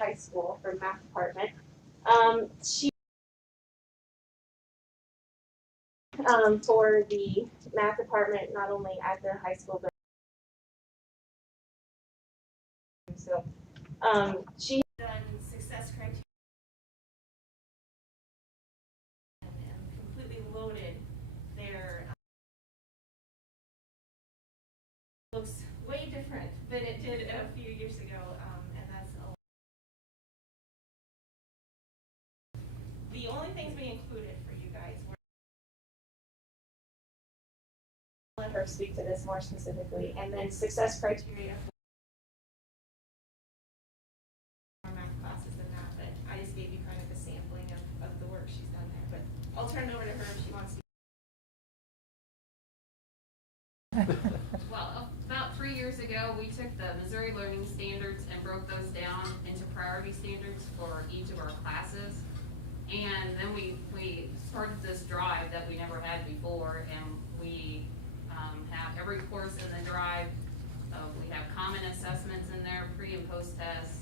high school for math department. She for the math department, not only at the high school, but so she done success criteria and completely loaded their looks way different than it did a few years ago, and that's the only things we included for you guys were. Let her speak to this more specifically, and then success criteria for math classes and that, but I just gave you kind of a sampling of the work she's done there, but I'll turn it over to her if she wants to. Well, about 3 years ago, we took the Missouri Learning Standards and broke those down into priority standards for each of our classes. And then we started this drive that we never had before, and we have every course in the drive. We have common assessments in there, pre and post tests.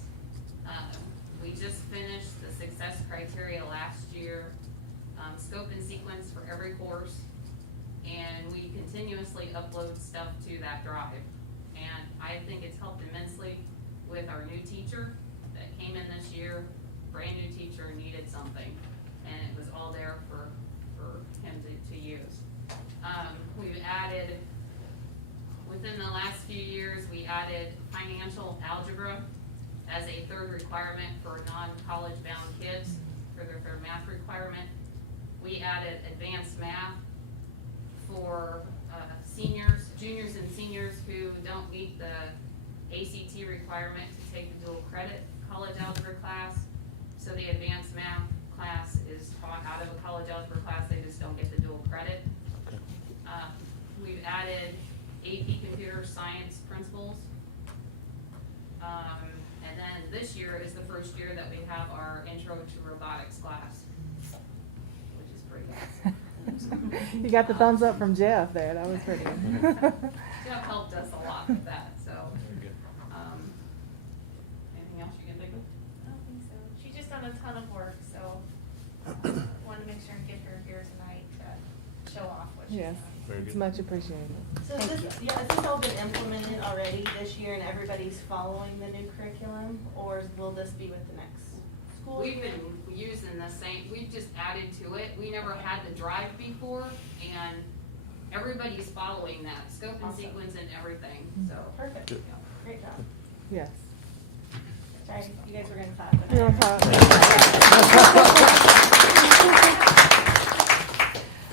We just finished the success criteria last year, scope and sequence for every course. And we continuously upload stuff to that drive. And I think it's helped immensely with our new teacher that came in this year. Brand new teacher needed something, and it was all there for him to use. We've added, within the last few years, we added financial algebra as a third requirement for non-college bound kids for their math requirement. We added advanced math for juniors and seniors who don't meet the ACT requirement to take the dual credit college algebra class. So the advanced math class is taught out of a college algebra class, they just don't get the dual credit. Okay. We've added AP computer science principles. And then this year is the first year that we have our intro to robotics class, which is pretty awesome. You got the thumbs up from Jeff there. That was pretty good. Jeff helped us a lot with that, so. Anything else you can think of? I don't think so. She's just done a ton of work, so wanted to make sure and get her here tonight to show off what she's Yes, done. it's much appreciated. So has this all been implemented already this year and everybody's following the new curriculum, or will this be with the next school? We've been using the same, we've just added to it. We never had the drive before, and everybody's following that, scope and Awesome. sequence and everything, so. Perfect. Yeah. Great job. Yes. Sorry, you guys were gonna clap. but You're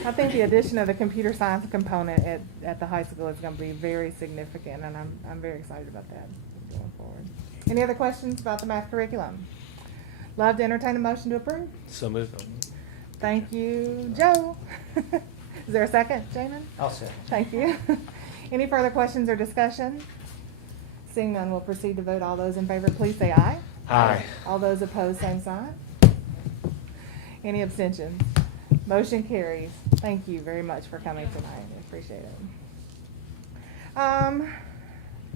I think the addition of the computer science component at the high school is going to be very significant, and I'm very excited about that going forward. Any other questions about the math curriculum? Love to entertain a motion to approve. So moved. Thank you, Joe. Is there a second, Jamin? I'll second. Thank you. Any further questions or discussion? Seeing none, we'll proceed to vote. All those in favor, please say aye. Aye. All those opposed, same sign. Any abstentions? Motion carries. Thank you very much for coming tonight. I appreciate it.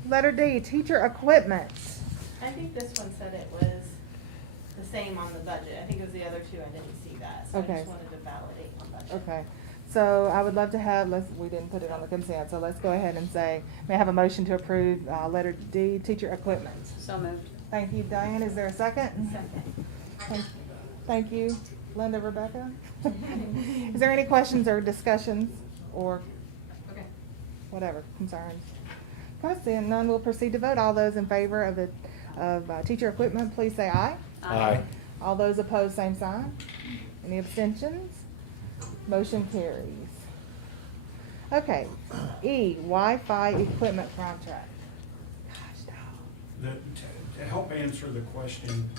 Letter D, teacher equipment. I think this one said it was the same on the budget. I think it was the other two, I didn't see that, so I Okay. just wanted to validate on budget. Okay. So I would love to have, we didn't put it on the consent, so let's go ahead and say, may I have a motion to approve letter D, teacher equipment? So moved. Thank you, Diane. Is there a second? Second. Thank you. Linda, Rebecca? Is there any questions or discussions or Okay. whatever, concerns? Okay, seeing none, we'll proceed to vote. All those in favor of teacher equipment, please say aye. Aye. All those opposed, same sign. Any abstentions? Motion carries. Okay, E, Wi-Fi equipment contract. Gosh, no. To help answer the question,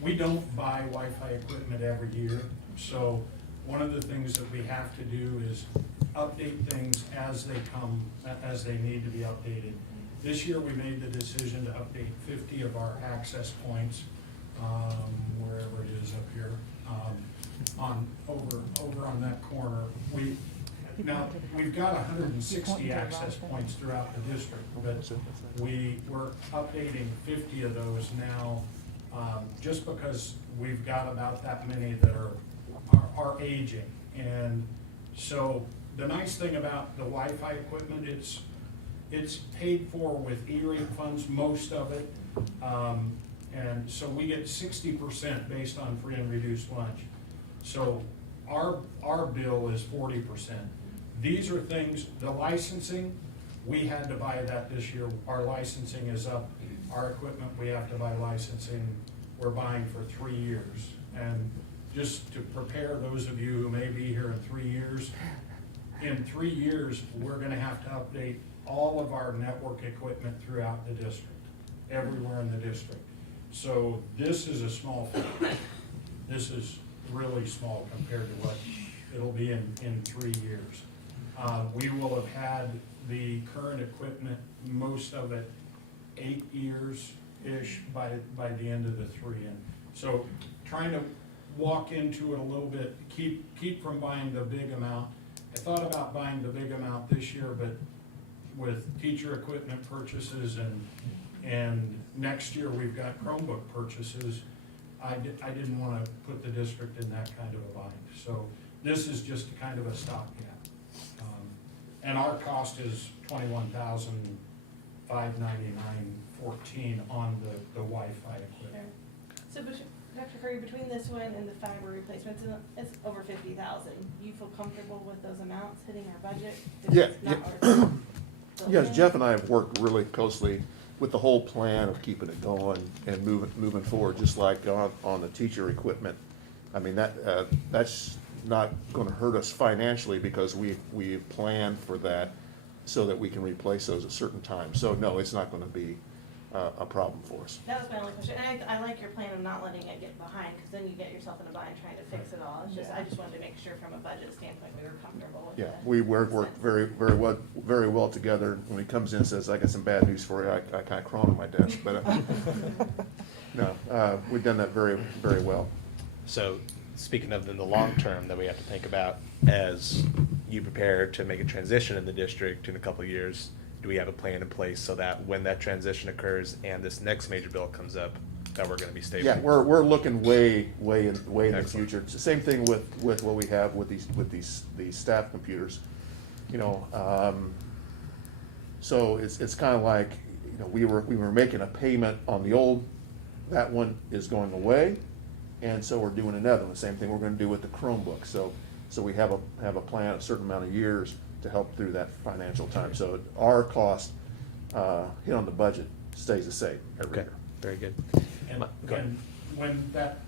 we don't buy Wi-Fi equipment every year, so one of the things that we have to do is update things as they come, as they need to be updated. This year, we made the decision to update 50 of our access points, wherever it is up here, over on that corner. Now, we've got 160 access points throughout the district, but we're updating 50 of those now just because we've got about that many that are aging. And so the nice thing about the Wi-Fi equipment, it's paid for with E-rate funds, most of it. And so we get 60% based on free and reduced lunch. So our bill is 40%. These are things, the licensing, we had to buy that this year. Our licensing is up. Our equipment, we have to buy licensing. We're buying for 3 years. And just to prepare those of you who may be here in 3 years, in 3 years, we're gonna have to update all of our network equipment throughout the district, everywhere in the district. So this is a small thing. This is really small compared to what it'll be in 3 years. We will have had the current equipment, most of it, 8 years-ish by the end of the 3. And so trying to walk into it a little bit, keep from buying the big amount. I thought about buying the big amount this year, but with teacher equipment purchases and next year we've got Chromebook purchases, I didn't want to put the district in that kind of a bind. So this is just kind of a stopgap. And our cost is $21,599.14 on the Wi-Fi equipment. So, Dr. Curry, between this one and the fiber replacements, it's over 50,000. You feel comfortable with those amounts hitting our budget? If Yeah, it's not yeah. our bill? Yes, Jeff and I have worked really closely with the whole plan of keeping it going and moving forward, just like on the teacher equipment. I mean, that's not gonna hurt us financially because we planned for that so that we can replace those at certain times. So no, it's not gonna be a problem for us. That was my only question. And I like your plan of not letting it get behind, because then you get yourself in a bind trying to fix it all. It's just, I just wanted to make sure from a budget standpoint, we were comfortable with Yeah, it. we work very well together. When he comes in and says, "I got some bad news for you," I kind of crawl on my desk, but no, we've done that very, very well. So, speaking of in the long term that we have to think about as you prepare to make a transition in the district in a couple of years, do we have a plan in place so that when that transition occurs and this next major bill comes up, that we're going to be stable? Yeah, we're looking way in the Excellent. future. It's the same thing with what we have with these staff computers. You know, so it's kind of like, you know, we were making a payment on the old, that one is going away, and so we're doing another one. The same thing we're going to do with the Chromebook. So we have a plan, a certain amount of years to help through that financial time. So our cost hit on the budget stays the same every Okay, year. very good. And Go ahead. when that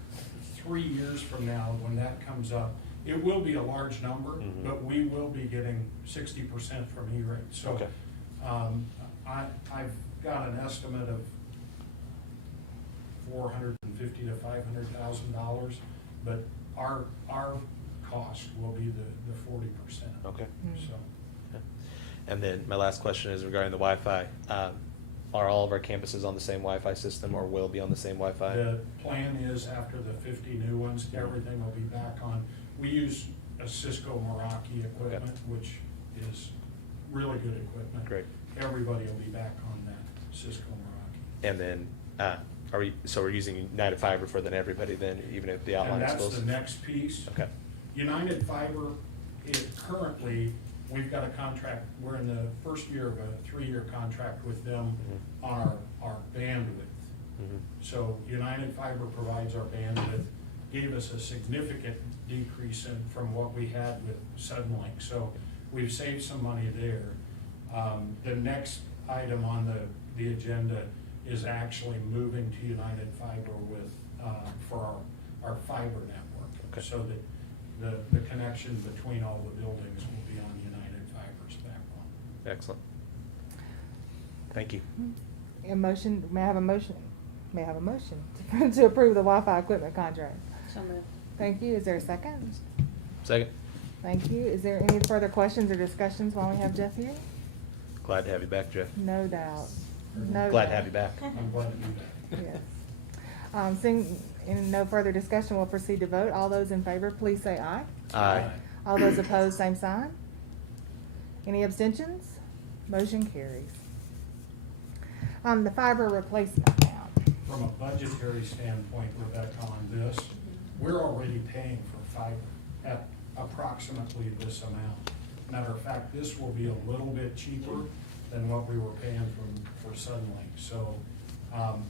3 years from now, when that comes up, it will be a large number, Mhm. but we will be getting 60% from E-rate. So Okay. I've got an estimate of $450,000 to $500,000, but our cost will be the 40%. Okay. So. And then my last question is regarding the Wi-Fi. Are all of our campuses on the same Wi-Fi system or will be on the same Wi-Fi? The plan is after the 50 new ones, everything will be back on. We use a Cisco Meraki equipment, which is really good equipment. Great. Everybody will be back on that Cisco Meraki. And then, we're using United Fiber for then everybody then, even if the outline And is that's closed? the next piece. Okay. United Fiber, currently, we've got a contract, we're in the first year of a 3-year contract with them Mhm. on our bandwidth. Mhm. So United Fiber provides our bandwidth, gave us a significant decrease from what we had with Suddenlink. So we've saved some money there. The next item on the agenda is actually moving to United Fiber for our fiber network. Okay. So that the connection between all the buildings will be on United Fiber's backbone. Excellent. Thank you. A motion, may I have a motion? May I have a motion to approve the Wi-Fi equipment contract? So moved. Thank you. Is there a second? Second. Thank you. Is there any further questions or discussions while we have Jeff here? Glad to have you back, Jeff. No doubt. No Glad to doubt. have you back. I'm glad to do that. Yes. Seeing no further discussion, we'll proceed to vote. All those in favor, please say aye. Aye. All those opposed, same sign. Any abstentions? Motion carries. The fiber replacement now. from a budgetary standpoint, Rebecca, on this, we're already paying for fiber at approximately this amount. Matter of fact, this will be a little bit cheaper than what we were paying for Suddenlink. So,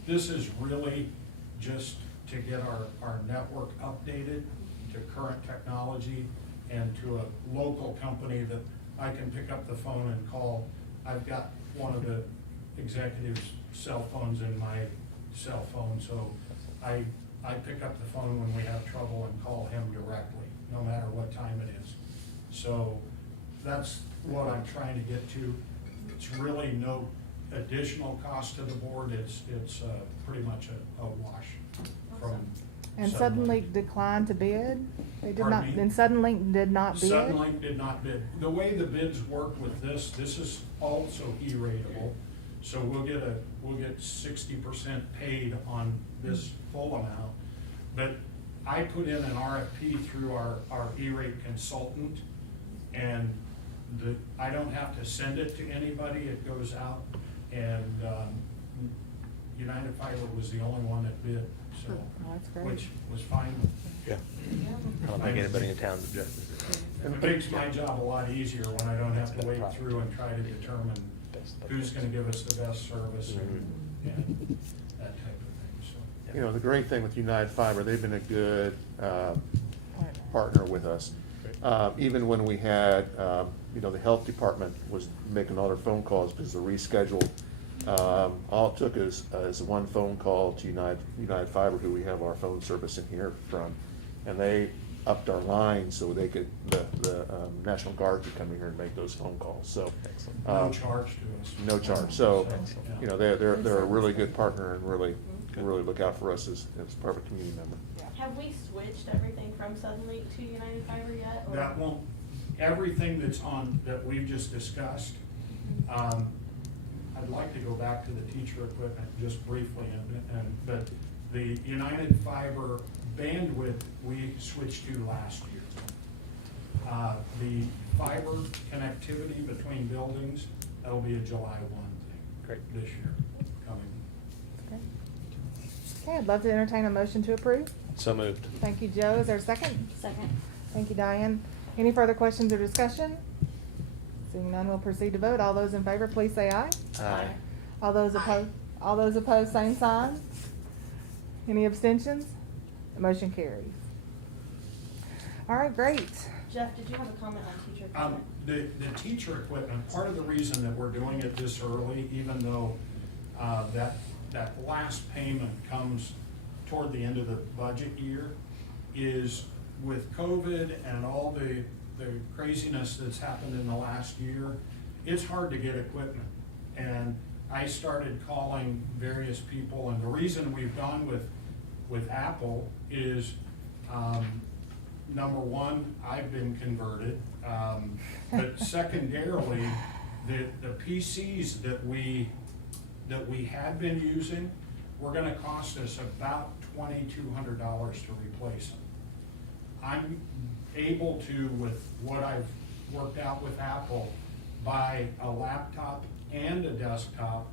this is really just to get our network updated to current technology and to a local company that I can pick up the phone and call. I've got one of the executives' cell phones in my cell phone, so I pick up the phone when we have trouble and call him directly, no matter what time it is. So that's what I'm trying to get to. It's really no additional cost to the board. It's pretty much a wash from. And Suddenlink declined to bid? They did not, Pardon me? and Suddenlink did not bid? Suddenlink did not bid. The way the bids work with this is also E-ratable. So we'll get 60% paid on this full amount. But I put in an RFP through our E-rate consultant, and I don't have to send it to anybody. It goes out, and United Fiber was the only one that bid, so, Oh, that's great. which was fine. Yeah. I don't think anybody in town's objected to it. It makes my job a lot easier when I don't have to wade through and try to determine who's gonna give us the best service and that type of thing, so. You know, the great thing with United Fiber, they've been a good partner with us. Even when we had, you know, the health department was making all their phone calls because they're rescheduled. All it took is one phone call to United Fiber, who we have our phone service in here from, and they upped our line so they could, the National Guard could come in here and make those phone calls, so. No charge to us. No charge, so, you know, they're a really good partner and really look out for us as part of a community member. Have we switched everything from Suddenlink to United Fiber yet? Or? That won't, everything that's on, that we've just discussed, I'd like to go back to the teacher equipment just briefly, but the United Fiber bandwidth we switched to last year. The fiber connectivity between buildings, that'll be a July 1 thing. Great. This year, coming. Okay, I'd love to entertain a motion to approve. So moved. Thank you, Joe. Is there a second? Second. Thank you, Diane. Any further questions or discussion? Seeing none, we'll proceed to vote. All those in favor, please say aye. Aye. All those opposed, same sign. Any abstentions? The motion carries. All right, great. Jeff, did you have a comment on teacher equipment? The teacher equipment, part of the reason that we're doing it this early, even though that last payment comes toward the end of the budget year, is with COVID and all the craziness that's happened in the last year, it's hard to get equipment. And I started calling various people, and the reason we've gone with Apple is, number one, I've been converted, but secondarily, the PCs that we had been using were gonna cost us about $2,200 to replace them. I'm able to, with what I've worked out with Apple, buy a laptop and a desktop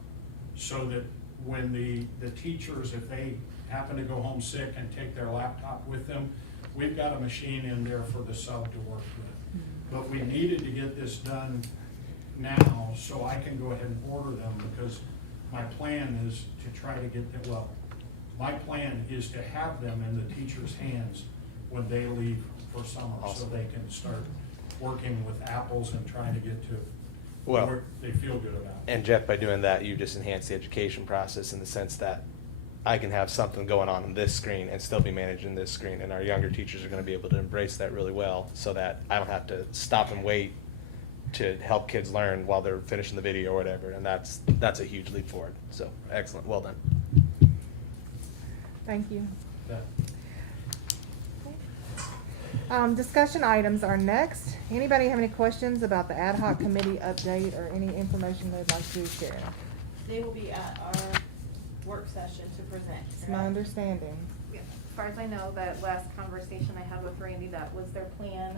so that when the teachers, if they happen to go home sick and take their laptop with them, we've got a machine in there for the sub to work with. But we needed to get this done now so I can go ahead and order them, because my plan is to try to get them, my plan is to have them in the teachers' hands when they leave for summer, Awesome. so they can start working with apples and trying to get to Well, where they feel good about it. And Jeff, by doing that, you just enhance the education process in the sense that I can have something going on this screen and still be managing this screen, and our younger teachers are going to be able to embrace that really well, so that I don't have to stop and wait to help kids learn while they're finishing the video or whatever, and that's a huge leap forward. So excellent, well done. Thank you. That- Discussion items are next. Anybody have any questions about the ad hoc committee update or any information they'd like to share? They will be at our work session to present. It's my understanding. Yeah, as far as I know, that last conversation I had with Randy, that was their plan,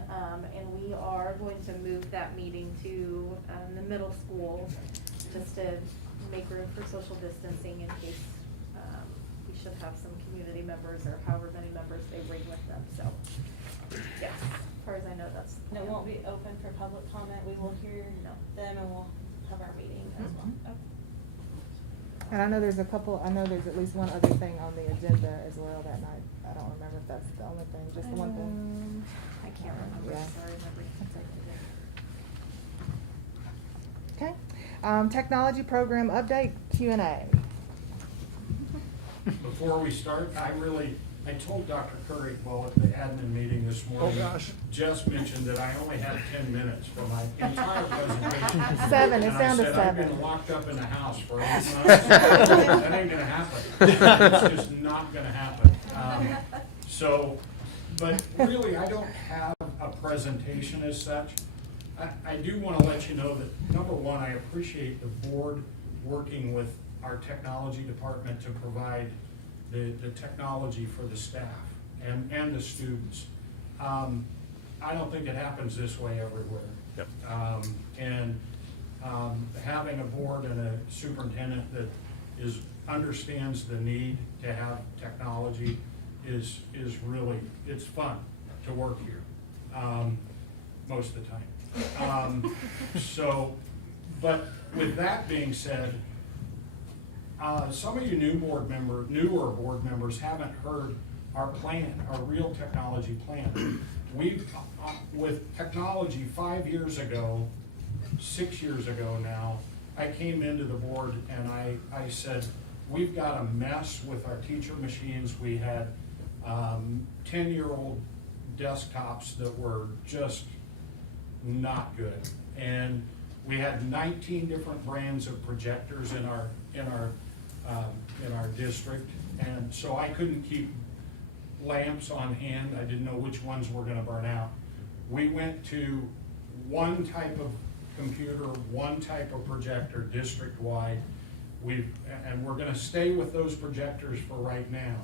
and we are going to move that meeting to, the middle school, just to make room for social distancing in case, we should have some community members or however many members they bring with them, so. Yes, as far as I know, that's. And it won't be open for public comment, we will hear No. them and we'll have our meeting as well. Mhm. And I know there's at least one other thing on the agenda as well that night. I don't remember if that's the only thing, just the one thing. I can't remember, Yeah. sorry, my brain. Okay, technology program update, Q&A. Before we start, I told Dr. Curry, well, at the admin meeting this morning. Oh, gosh. Just mentioned that I only had 10 minutes for my entire presentation. 7, it's down to And I said, I've 7. been locked up in the house for 8 months. That ain't gonna happen. It's just not gonna happen. But really, I don't have a presentation as such. I do want to let you know that, number one, I appreciate the board working with our technology department to provide the technology for the staff and the students. I don't think it happens this way everywhere. Yep. Having a board and a superintendent that understands the need to have technology is really, it's fun to work here, most of the time. But with that being said, some of you newer board members haven't heard our plan, our real technology plan. With technology 5 years ago, 6 years ago now, I came into the board and I said, we've got a mess with our teacher machines. We had 10-year-old desktops that were just not good. And we had 19 different brands of projectors in our district. And so I couldn't keep lamps on hand. I didn't know which ones were gonna burn out. We went to one type of computer, one type of projector district-wide. And we're gonna stay with those projectors for right now.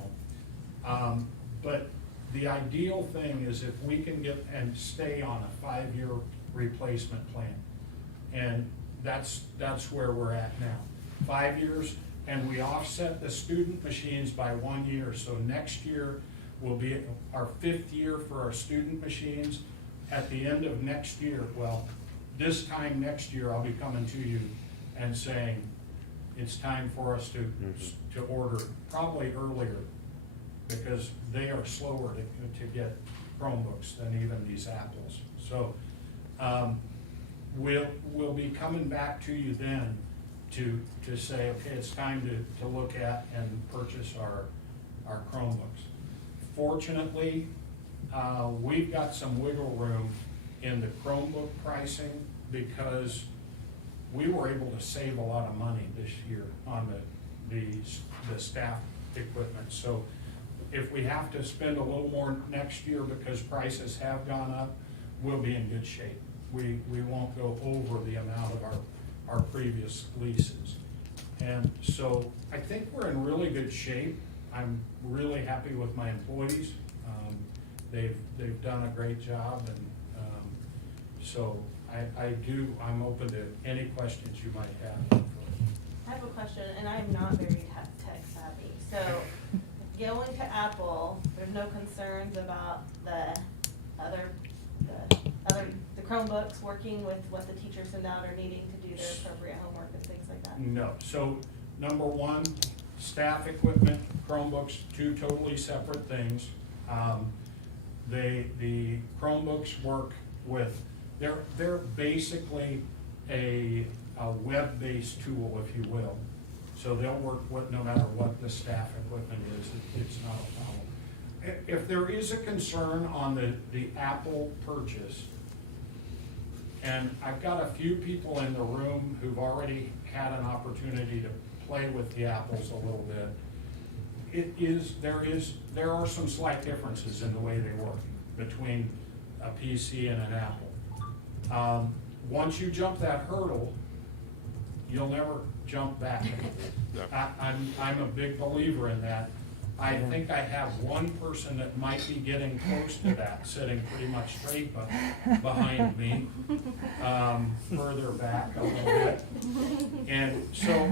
But the ideal thing is if we can get and stay on a 5-year replacement plan. And that's where we're at now. 5 years, and we offset the student machines by 1 year. So next year will be our 5th year for our student machines. At the end of next year, well, this time next year, I'll be coming to you and saying, it's time for us to order, probably earlier, because they are slower to get Chromebooks than even these Apples. So we'll be coming back to you then to say, okay, it's time to look at and purchase our Chromebooks. Fortunately, we've got some wiggle room in the Chromebook pricing because we were able to save a lot of money this year on the staff equipment. So if we have to spend a little more next year because prices have gone up, we'll be in good shape. We won't go over the amount of our previous leases. And so I think we're in really good shape. I'm really happy with my employees. They've done a great job, and so I'm open to any questions you might have. I have a question, and I'm not very tech savvy. So going to Apple, there's no concerns about the Chromebooks working with what the teachers send out or needing to do their appropriate homework and things like that? No. So number one, staff equipment, Chromebooks, 2 totally separate things. The Chromebooks work with, they're basically a web-based tool, if you will. So they'll work with no matter what the staff equipment is. It's not a problem. If there is a concern on the Apple purchase, and I've got a few people in the room who've already had an opportunity to play with the Apples a little bit, there are some slight differences in the way they work between a PC and an Apple. Once you jump that hurdle, you'll never jump back. I'm a big believer in that. I think I have one person that might be getting close to that, sitting pretty much straight behind me, further back a little bit. And so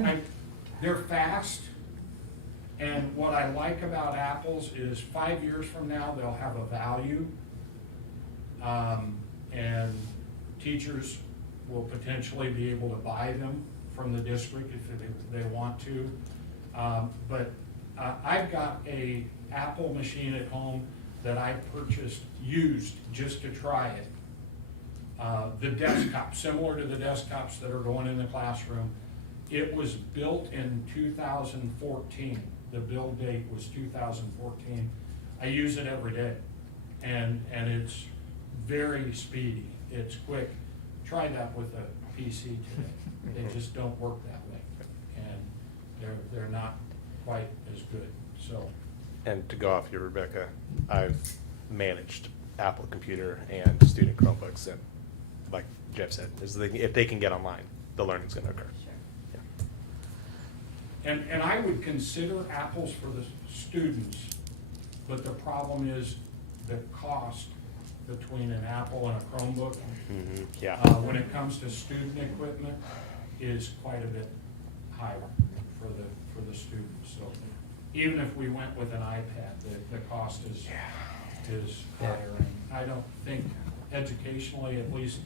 they're fast, And what I like about apples is 5 years from now, they'll have a value. And teachers will potentially be able to buy them from the district if they want to. But I've got a Apple machine at home that I purchased used just to try it. The desktop, similar to the desktops that are going in the classroom, it was built in 2014. The build date was 2014. I use it every day, and it's very speedy. It's quick. Try that with a PC today. They just don't work that way, and they're not quite as good. So. And to go off you, Rebecca, I've managed Apple computer and student Chromebooks, and like Jeff said, if they can get online, the learning's going to occur. Sure. Yeah. And I would consider apples for the students, but the problem is the cost between an Apple and a Chromebook. Mm-hmm. Yeah. When it comes to student equipment, is quite a bit higher for the students. So even if we went with an iPad, the cost is higher. And I don't think educationally, at least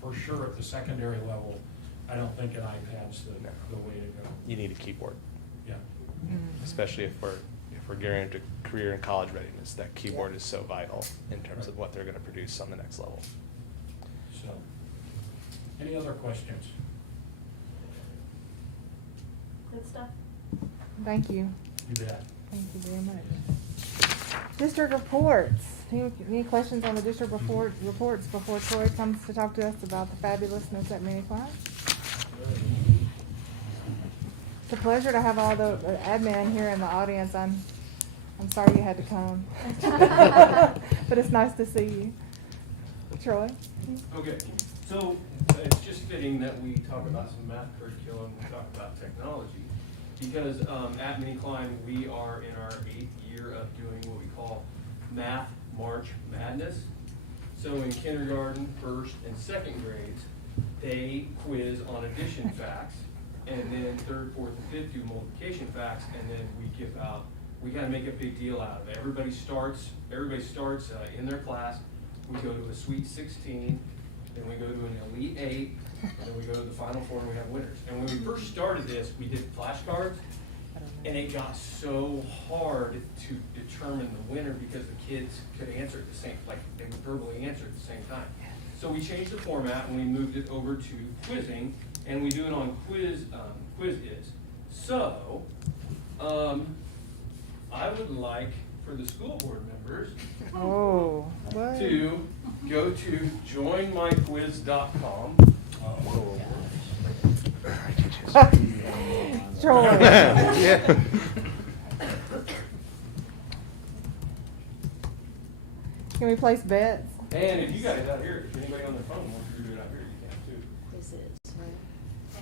for sure at the secondary level, I don't think an iPad's the way to go. You need a keyboard, Yeah. especially if we're gearing into career and college readiness. That keyboard is so vital in terms of what they're going to produce on the next level. So, any other questions? Good stuff. Thank you. You bet. Thank you very much. District reports. Any questions on the district reports before Troy comes to talk to us about the fabulousness at Mini Klein? It's a pleasure to have all the admin here in the audience. I'm sorry you had to come. But it's nice to see you. Troy? Okay, so it's just fitting that we talk about some math curriculum, we talk about technology, because at Mini Klein, we are in our 8th year of doing what we call Math March Madness. So in kindergarten, first and second grades, they quiz on addition facts, and then third, fourth, and fifth do multiplication facts, and then we give out, we kind of make a big deal out of it. Everybody starts in their class. We go to a Sweet 16, then we go to an Elite 8, and then we go to the Final Four, and we have winners. And when we first started this, we did flashcards, and it got so hard to determine the winner because the kids could answer at the same, like they would verbally answer at the same time. So we changed the format and we moved it over to quizzing, and we do it on Quiz Is. So, I would like for the school board members Oh, what? to go to joinmyquiz.com. Troy. Yeah. Can we place bets? And if you guys out here, if anybody on their phone wants to do it out here, you can too. This is, right?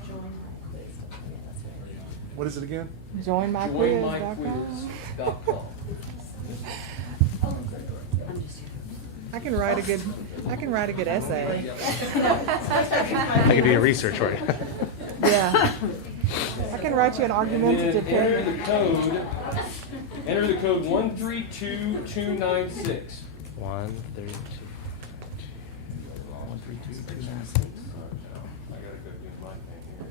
Join my quiz. Yeah, that's right. What is it again? Joinmyquiz.com. Joinmyquiz.com. I can write a good essay. I can do your research for you. Yeah. I can write you an And then argumentative enter the code 132296. 132. I gotta go get my thing here.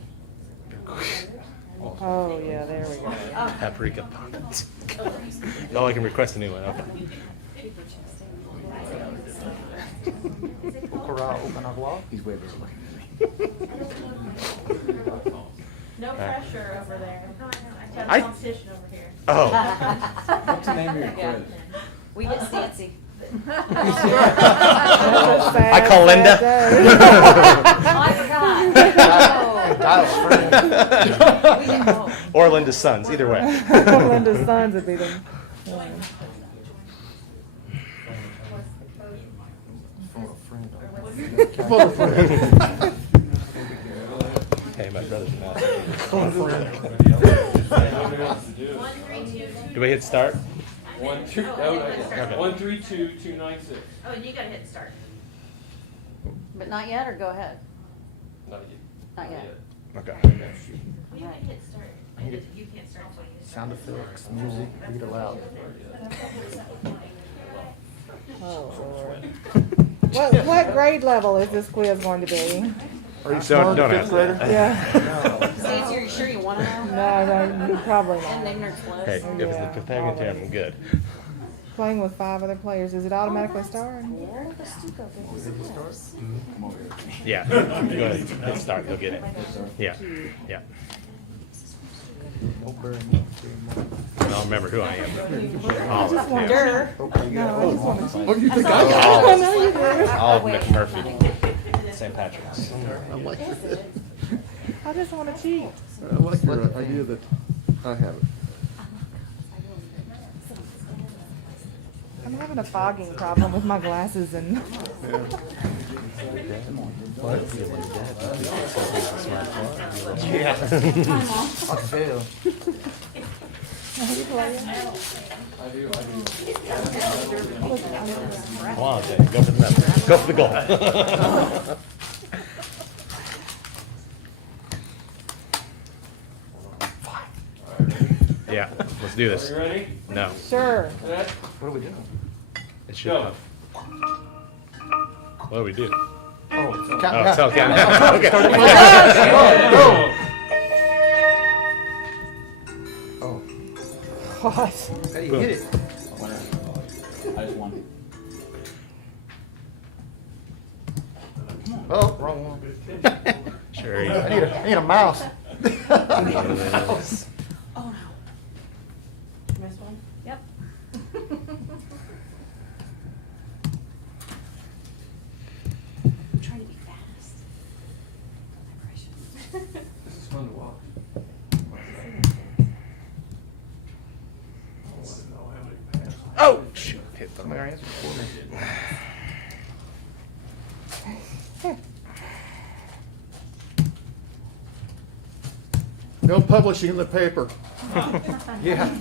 Oh, yeah, there we go. Paprika. Oh, I can request a new one. Okay. He's way better. No pressure over there. Got I- a competition over here. Oh. What's the name of your quiz? We get fancy. I call Linda. Oh, Or Linda's sons, either way. Linda's sons would be the one. Full of friends. Hey, my brother's not. Everybody else to do it. 132. Do we hit start? 132296. Oh, and you gotta hit start. but not yet, or go ahead? Not yet. Not yet. Okay. Well, you can hit start, and you can't start until you. Sound effects, music, read aloud. Oh, Lord. What grade level is this quiz going to be? Are you Don't- smart, don't fifth ask grader? that. Yeah. Stacey, are you sure you wanna know? No, probably And name not. their clubs? Hey, if it's the Yeah, Pythagorean theorem, always. I'm good. Playing with 5 other players, is it automatically that's starting? cool. The Stuco business. Yeah, go ahead, hit start, you'll get it. Yeah, yeah. And I'll remember who I am. All of it, yeah. No, I just want to. Oh, you think I I got it? know you do. All of McMurphy, St. Patrick's. I like it. I just want to cheat. I like your idea that I have it. I'm having a fogging problem with my glasses and. Yeah. I fail. Are you playing? Come on, Jay, go for the number. Go for the goal. Yeah, let's do this. Are you ready? No, Sure. Set, What are we doing? it should. go. What do we do? Oh, Oh, count. so, okay. Go. Oh, Gosh. how do you hit it? I just won. Oh, wrong one. Sure. I need a mouse. Oh, no. Missed one? Yep. I'm trying to be fast. This is fun to watch. Oh, shoot, hit the. No publishing in the paper. Yeah.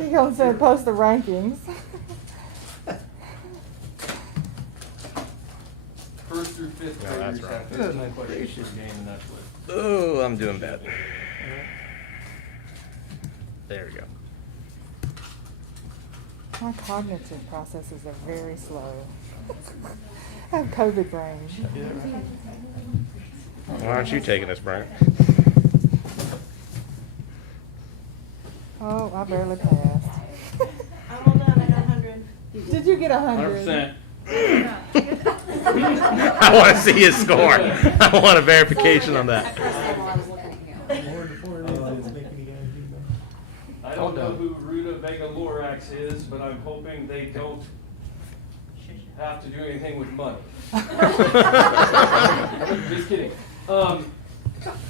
He goes to post the rankings. First through fifth No, that's graders wrong. have 15 Goodness questions gracious. per game, and that's what. Oh, I'm doing bad. There we go. My cognitive processes are very slow. I have COVID brain. Why aren't you taking this, Brian? Oh, I barely passed. I'm all done, I got 100. Did you get 100? 100%. I want to see his score. I want a verification on that. At first, I was looking at you. I don't know who Ruta Vega Lorax is, but I'm hoping they don't have to do anything with money. Just kidding.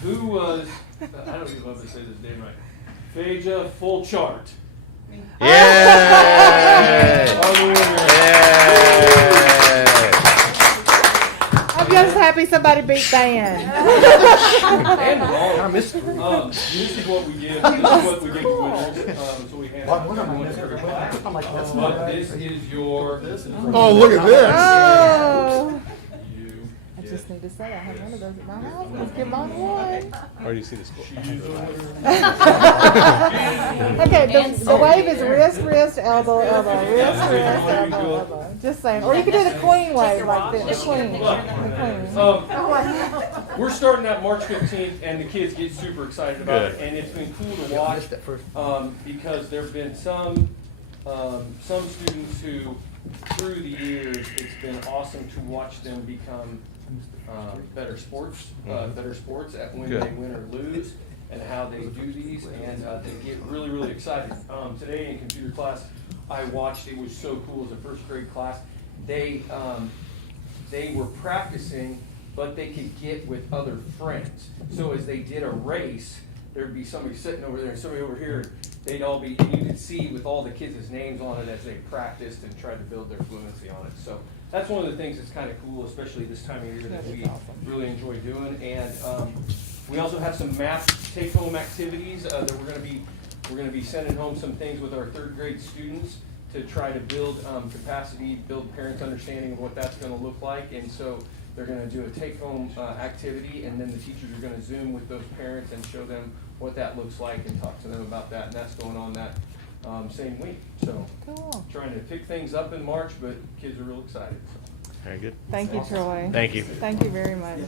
Who was, I don't even know if I say this name right, Phaja Full Chart. Yay! Are the winner. Yay! I'm just happy somebody beat Dan. And the ball. I missed it. This is what we give. This is what we give to winners. So we hand Well, out we're gonna one miss for every every class. I'm like, that's But not this is your. Oh, look at this. Oh. You I get just need to say I have one of those at my house. Let's get mine one. Where do you see the score? Okay, the wave is wrist, wrist, elbow, elbow, wrist, wrist, elbow, elbow. Just saying. Or you could do the queen wave, like the queen. The queen. We're starting that March 15th, and the kids get super excited about it, Good. and it's been cool to I watch missed that first. because there've been some students who, through the years, it's been awesome to watch them become better sports at when Good. they win or lose, and how they do these, and they get really, really excited. Today in computer class, I watched, it was so cool as a first grade class. They were practicing, but they could get with other friends. So as they did a race, there'd be somebody sitting over there and somebody over here, they'd all be, and you could see with all the kids' names on it as they practiced and tried to build their fluency on it. So that's one of the things that's kind of cool, especially this time of year, that we really enjoy doing. And we also have some math take-home activities that we're gonna be sending home some things with our third grade students to try to build capacity, build parents' understanding of what that's gonna look like. And so They're gonna do a take-home activity, and then the teachers are gonna Zoom with those parents and show them what that looks like and talk to them about that, and that's going on that same week. So, Cool. trying to pick things up in March, but kids are real excited. Very good. Thank you, Troy. Thank you. Thank you very much.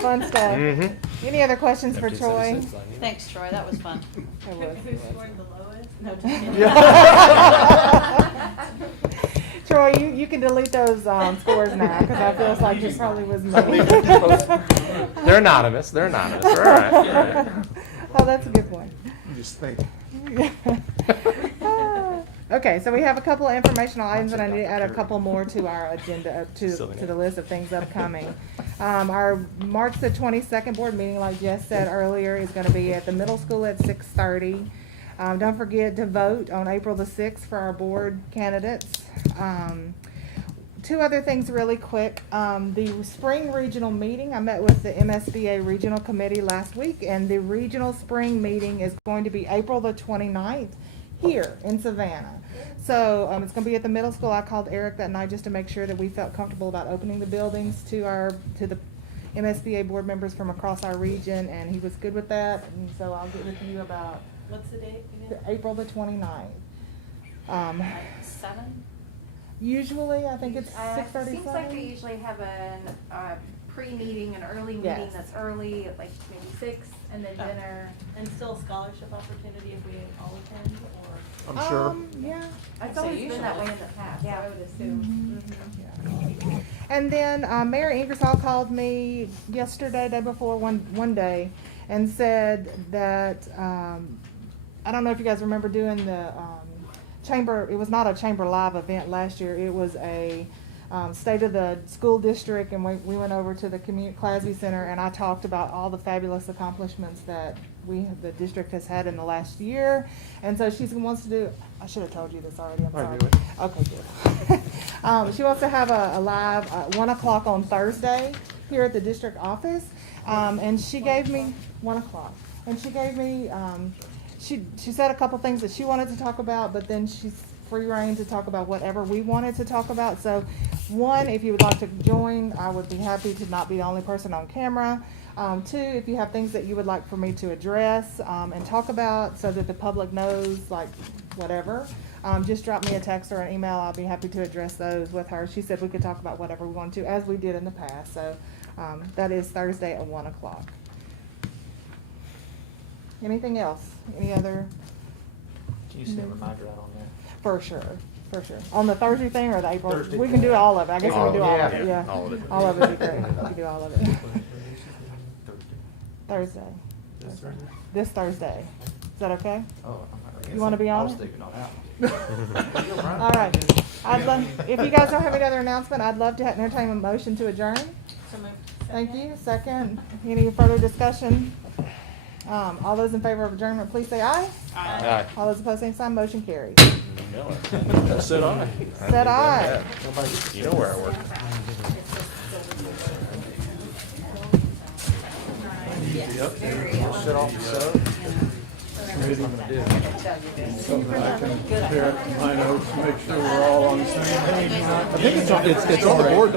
Fun stuff. Mhm. Any other questions for Troy? 1776 on you. Thanks, Troy, that was fun. It was. Who scored the lowest? No, just kidding. Troy, you can delete those scores now, because I feel like it probably was me. They're anonymous. They're anonymous. All right. All right. Oh, that's a good one. You just think. Okay, so we have a couple of informational items, and I need to add a couple more to our agenda, to the list of things upcoming. Our March the 22nd board meeting, like Jess said earlier, is going to be at the middle school at 6:30. Don't forget to vote on April the 6th for our board candidates. Two other things really quick. The spring regional meeting, I met with the MSBA regional committee last week, and the regional spring meeting is going to be April the 29th here in Savannah. So it's going to be at the middle school. I called Eric that night just to make sure that we felt comfortable about opening the buildings to the MSBA board members from across our region, and he was good with that. And so I'll get with you about What's the date again? April the 29th. 7? Usually, I think it's Seems like they 6:37. usually have a pre-meeting, an early meeting Yes. that's early, at like maybe 6, and then dinner. And still a scholarship opportunity if we all attend, or? I'm sure. Yeah. It's say always usually. been that way in the past, so I would assume. Yeah. And then Mayor Ingersoll called me yesterday, day before, one day, and said that, I don't know if you guys remember doing the chamber, it was not a chamber live event last year, it was a state of the school district, and we went over to the Clasby Center, and I talked about all the fabulous accomplishments that the district has had in the last year. And so she wants to do, I should have told you this already, I'm I sorry. knew it. Okay, good. She wants to have a live 1 o'clock on Thursday here at the district office. And she gave me 1 o'clock. And she gave me, she said a couple things that she wanted to talk about, but then she's free reign to talk about whatever we wanted to talk about. So one, if you would like to join, I would be happy to not be the only person on camera. Two, if you have things that you would like for me to address and talk about so that the public knows, like, whatever, just drop me a text or an email. I'll be happy to address those with her. She said we could talk about whatever we want to, as we did in the past. So that is Thursday at 1 o'clock. Anything else? Any other? Can you send a reminder out on that? For sure, for sure. On the Thursday thing or the April? Thursday We can do thing. all of it. I guess we can do all of Yeah. it, yeah. All of it. All of it would be great. We can do all of it. Thursday. This Thursday? This Thursday. Is that okay? Oh, You wanna be on I was it? thinking on that one. You're right. All right. I'd love, if you guys don't have any other announcement, I'd love to entertain a motion to adjourn. So moved. Thank you. Second. Any further discussion? All those in favor of adjournment, please say aye. Aye. All those opposed, same sign. Motion carries. Miller. Said I. Said aye. You know where I work. Sit off the stove. Something I can compare it to my notes, make sure we're all on the same page. I think it's on the board doc.